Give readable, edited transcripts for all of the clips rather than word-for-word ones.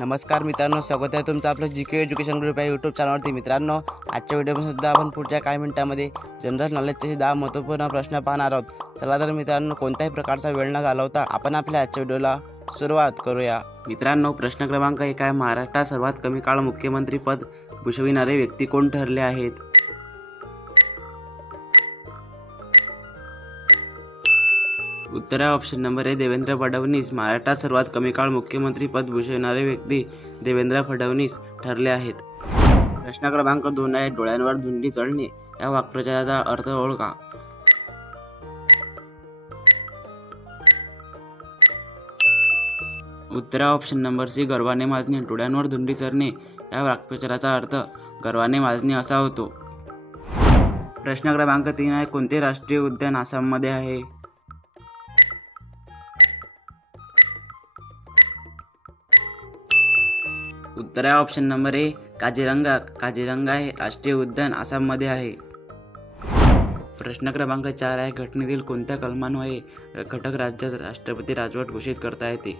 नमस्कार मित्रांनो, स्वागत आहे तुमचं आपलं जी के एज्युकेशन ग्रुप या यूट्यूब चॅनलवरती। मित्रांनो, आजच्या व्हिडिओमध्ये सुद्धा आपण पुढच्या काही मिनिटांमध्ये जनरल नॉलेजचे 10 महत्त्वपूर्ण प्रश्न पाहणार आहोत। चला तर मित्रांनो, कोणत्याही प्रकारचा वेळ न घालवता आपण आपल्या आजच्या व्हिडिओला सुरुवात करूया। मित्रांनो, प्रश्न क्रमांक 1 आहे, महाराष्ट्रात सर्वात कमी काळ मुख्यमंत्री पद भूषविणारे व्यक्ती कोण ठरले आहेत? उत्तर आहे option number A, Devendra Fadnavis. महाराष्ट्रात सर्वात कमी काळ मुख्यमंत्री पद भूषविणारे व्यक्ती देवेंद्र फडणवीस ठरले आहेत। प्रश्न क्रमांक 2 आहे, डोळ्यांवर धुंदी चढणे या वाक्प्रचाराचा अर्थ ओळखा। उत्तर आहे ऑप्शन नंबर सी, गर्वाने माजणे। डोळ्यांवर धुंदी चढणे या वाक्प्रचाराचा अर्थ गर्वाने माजणे असा होतो। प्रश्न क्रमांक 3 आहे, कोणते राष्ट्रीय उद्यान आसाममध्ये आहे? उत्तर आहे option number A, Kaziranga. Kaziranga हे राष्ट्रीय उद्यान आसाममध्ये आहे। प्रश्न क्रमांक 4 आहे, घटनेतील कोणत्या कलमान्वये घटक राज्यात राष्ट्रपती राजवट घोषित करता येते?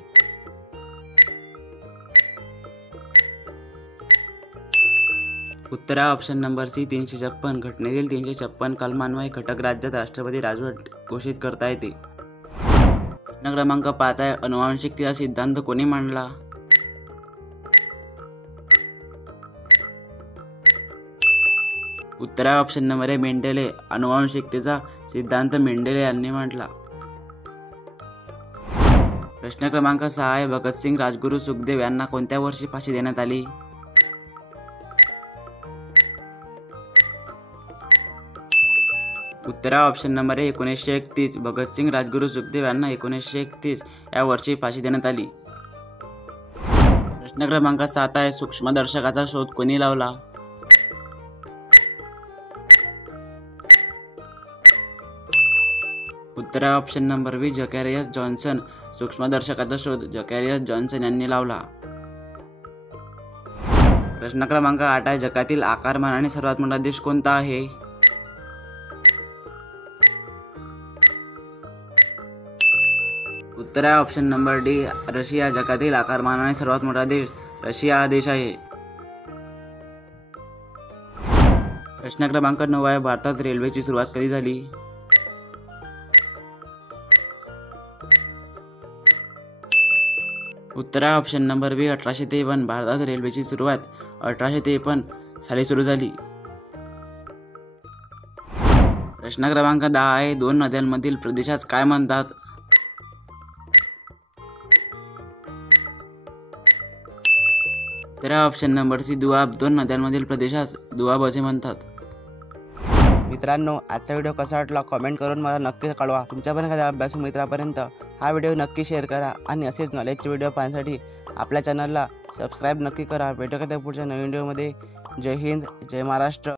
उत्तर आहे ऑप्शन नंबर सी, 356। घटनेतील 356 कलमान्वये घटक राज्यात राष्ट्रपती राजवट घोषित करता येते। प्रश्न क्रमांक 5 आहे, अनुवांशिकतेचा सिद्धांत कोणी मांडला? उत्तर आहे ऑप्शन नंबर ए, मेंडेले। अनुवांशिकतेचा सिद्धांत मेंडेले यांनी मांडला। प्रश्न क्रमांक 6 आहे, भगतसिंग, राजगुरू, सुखदेव यांना कोणत्या वर्षी फाशी देण्यात आली? उत्तर आहे option number A, 1931। Bhagat Singh, Rajguru, Sukhdev यांना 1931 या वर्षी फाशी देण्यात आली। प्रश्न क्रमांक 7 आहे, सूक्ष्मदर्शकाचा शोध कोणी लावला? उत्तर आहे ऑप्शन नंबर बी, जकॅरियस जॉन्सन। सूक्ष्मदर्शकाचा शोध जकॅरियस जॉन्सन यांनी लावला। प्रश्न क्रमांक 8 आहे, जगातील आकारमानाने सर्वात मोठा देश कोणता आहे? उत्तर आहे ऑप्शन नंबर डी, रशिया। जगातील आकारमानाने सर्वात मोठा देश रशिया हा देश आहे। प्रश्न क्रमांक 9 आहे, भारतात रेल्वेची सुरुवात कधी झाली? उत्तर आहे ऑप्शन नंबर बी, 1853। भारतात रेल्वेची सुरुवात 1853 साली सुरू झाली। प्रश्न क्रमांक 10 आहे, दोन नद्यांमधील प्रदेशास काय म्हणतात? तर ऑप्शन नंबर सी, दुआब। दोन नद्यांमधील प्रदेशास दुआब असे म्हणतात। मित्रांनो, आजचा व्हिडिओ कसा वाटला कमेंट करून मला नक्की कळवा। तुमच्या पण एखाद्या अभ्यासू मित्रापर्यंत हा व्हिडिओ नक्की शेअर करा आणि असेच नॉलेजचे व्हिडिओ पाहण्यासाठी आपल्या चॅनलला सबस्क्राईब नक्की करा। भेटूया पुढच्या नवीन व्हिडिओमध्ये। जय हिंद, जय महाराष्ट्र।